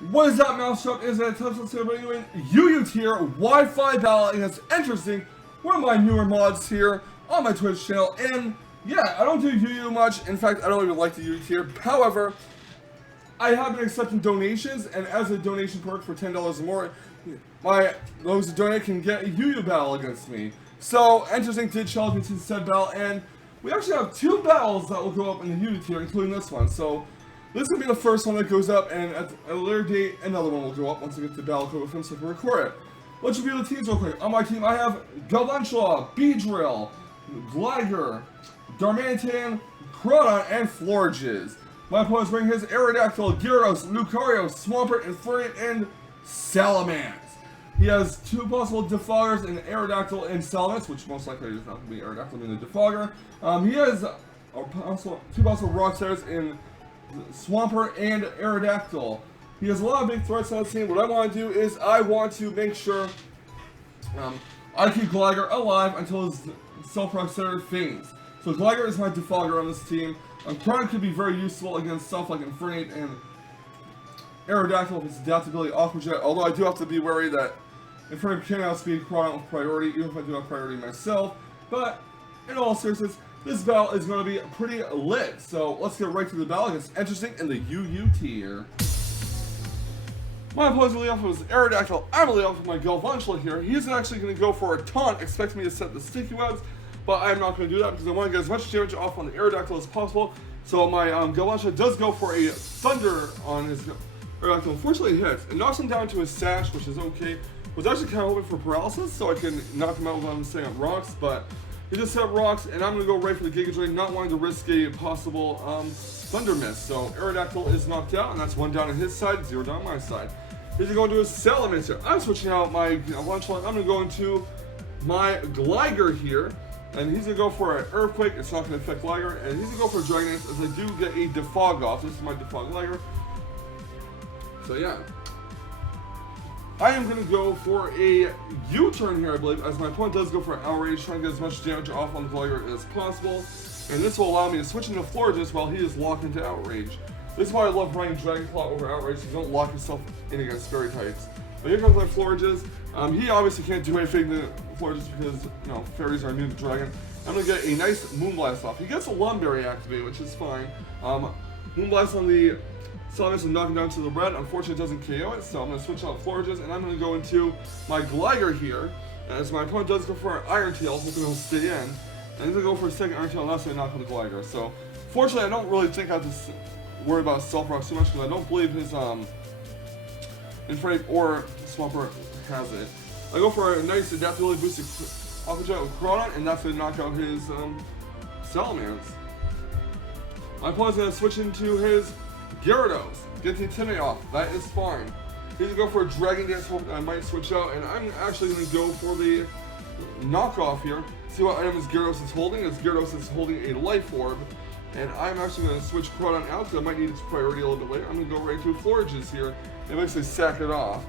What is up, Mousetrap? Is that tough? Let's go doing UU tier Wi-Fi Battle against EnterZync, one of my newer mods here on my Twitch channel. And yeah, I don't do UU much. In fact, I don't even like the UU tier. However, I have been accepting donations, and as a donation perk for $10 or more, those who donate can get a UU battle against me. So EnterZync did challenge me to said battle, and we actually have two battles that will go up in the UU tier, including this one. So this will be the first one that goes up, and at a later date, another one will go up once I get the battle code with him so I can record it. Let's review the teams real quick. On my team, I have Galvantula, Beedrill, Gliger, Darmanitan, Crawdon, and Florges. My opponents bring his Aerodactyl, Gyarados, Lucario, Swampert, Infernape, and Salamence. He has two possible Defoggers in Aerodactyl and Salamence, which most likely is not going to be Aerodactyl being the Defogger. He has two possible Rock Stars in Swampert and Aerodactyl. He has a lot of big threats on the team. What I want to do is I want to make sure I keep Gliger alive until his self-rock starter faints. So Gliger is my Defogger on this team. Crawdon could be very useful against stuff like Infernape and Aerodactyl with its adaptability Aqua Jet, although I do have to be wary that Infernape can outspeed Crawdon with priority, even if I do have priority myself. But in all seriousness, this battle is going to be pretty lit. So let's get right to the battle against EnterZync in the UU tier. My opponent's really off with his Aerodactyl. I'm really off with my Galvantula here. He's actually going to go for a taunt, expecting me to set the sticky webs. But I'm not going to do that because I want to get as much damage off on the Aerodactyl as possible. So my Galvantula does go for a Thunder on his Aerodactyl. Unfortunately, it hits. It knocks him down to his Sash, which is okay. Was actually kind of hoping for Paralysis, so I can knock him out without him staying on Rocks. But he just set Rocks, and I'm going to go right for the Giga Drain, not wanting to risk a possible Thunder Miss. So Aerodactyl is knocked out, and that's one down on his side, 0 down on my side. He's going to go into his Salamence here. I'm switching out my Galvantula. I'm going to go into my Gliger here. And he's going to go for an Earthquake, it's not going to affect Gliger, and he's going to go for a Dragon Dance as I do get a Defog off. This is my Defog Gliger. So yeah. I am going to go for a U-turn here, I believe, as my opponent does go for an Outrage, trying to get as much damage off on the Gliger as possible. And this will allow me to switch into Florges while he is locked into Outrage. This is why I love running Dragon Claw over Outrage, so you don't lock yourself in against Fairy types. But here comes my Florges. He obviously can't do anything to Florges because, you know, fairies are new to Dragon. I'm going to get a nice Moonblast off. He gets a Lumberry activated, which is fine. Moonblast on the Salamence and knock him down to the red. Unfortunately, it doesn't KO it, so I'm going to switch out Florges, and I'm going to go into my Gliger here. As my opponent does go for an Iron Tail, hoping he'll stay in. And he's going to go for a second Iron Tail unless I knock on the Gliger. So, fortunately, I don't really think I have to worry about Self-Rock too much because I don't believe his Infernape or Swampert has it. I go for a nice adaptability boosted Aqua Jet with Crawdon, and that's going to knock out his Salamence. My opponent's going to switch into his Gyarados, get the Intimidate off. That is fine. He's going to go for a Dragon Dance, hoping I might switch out, and I'm actually going to go for the knockoff here. See what item Gyarados is holding. Gyarados is holding a Life Orb, and I'm actually going to switch Crawdon out because I might need its priority a little bit later. I'm going to go right to Florges here and basically sack it off.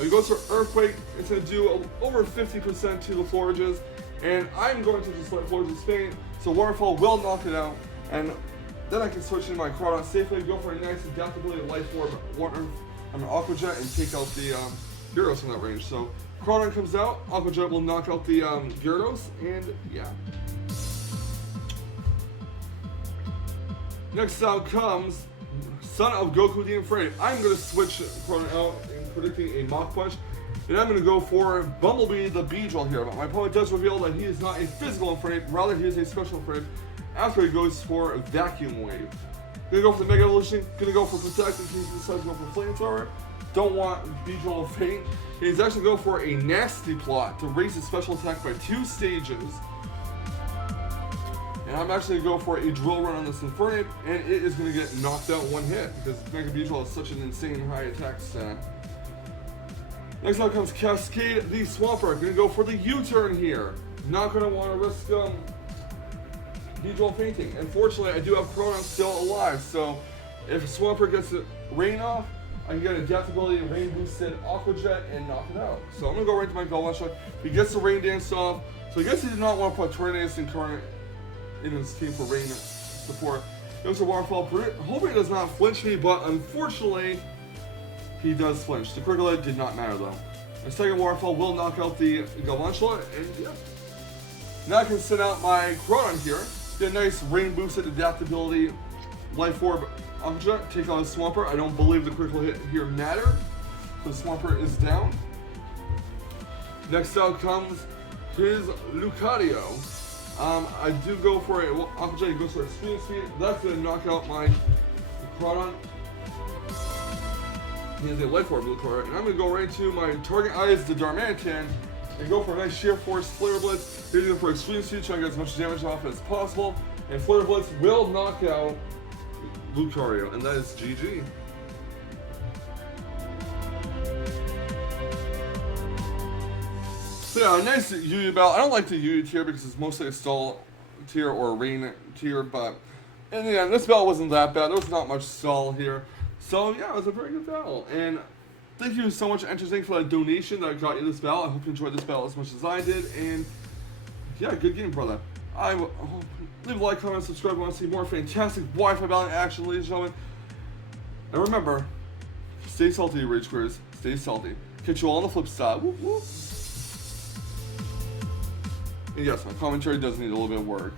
He goes for Earthquake. It's going to do over 50% to the Florges, and I'm going to just let Florges faint, so Waterfall will knock it out, and then I can switch into my Crawdon safely, go for a nice adaptability Life Orb, Aqua Jet, and take out the Gyarados from that range. So Crawdon comes out, Aqua Jet will knock out the Gyarados, and yeah. Next out comes Son of Goku the Infernape. I'm going to switch Crawdon out in predicting a Mach Punch, and I'm going to go for Bumblebee the Beedrill here. But my opponent does reveal that he is not a physical Infernape, rather he is a special Infernape after he goes for a Vacuum Wave. Going to go for the Mega Evolution, going to go for Protect in case he decides to go for Flamethrower. Don't want Beedrill to faint. He's actually going for a Nasty Plot to raise his special attack by 2 stages. And I'm actually going to go for a Drill Run on this Infernape, and it is going to get knocked out one hit because Mega Beedrill has such an insane high attack stat. Next up comes Cascade the Swampert. Going to go for the U-turn here. Not going to want to risk Beedrill fainting. Unfortunately, I do have Crawdon still alive, so if Swampert gets the Rain off, I can get Adaptability and Rain boosted Aqua Jet and knock it out. So I'm going to go right to my Galvantula. He gets the Rain Dance off, so I guess he did not want to put Tornadus in his team for Rain support. Goes to Waterfall, hoping it does not flinch me, but unfortunately, he does flinch. The critical hit did not matter though. My second waterfall will knock out the Galvantula, and yeah. Now I can send out my Chronon here. Get a nice rain boosted adaptability Life Orb object. Take out a Swampert. I don't believe the critical hit here mattered. So Swampert is down. Next out comes his Lucario. I do go for a object. He goes for a speed. That's gonna knock out my Chronon. He has a Life Orb Lucario, and I'm gonna go right to my target eyes, the Darmanitan, and go for a nice Sheer Force Flare Blitz. Using it for Extreme Speed, trying to get as much damage off as possible. And Flare Blitz will knock out Lucario, and that is GG. So yeah, a nice Yu-Yu battle. I don't like the Yu-Yu tier because it's mostly a stall tier or a rain tier, but in the end, this battle wasn't that bad. There was not much stall here. So yeah, it was a very good battle. And thank you so much, EnterZync, for that donation that got you this battle. I hope you enjoyed this battle as much as I did. And yeah, good game, brother. Leave a like, comment, subscribe if you want to see more fantastic Wi-Fi battling action, ladies and gentlemen. And remember, stay salty, Rage Queers. Stay salty. Catch you all on the flip side. Woo woo. And yes, my commentary does need a little bit of work.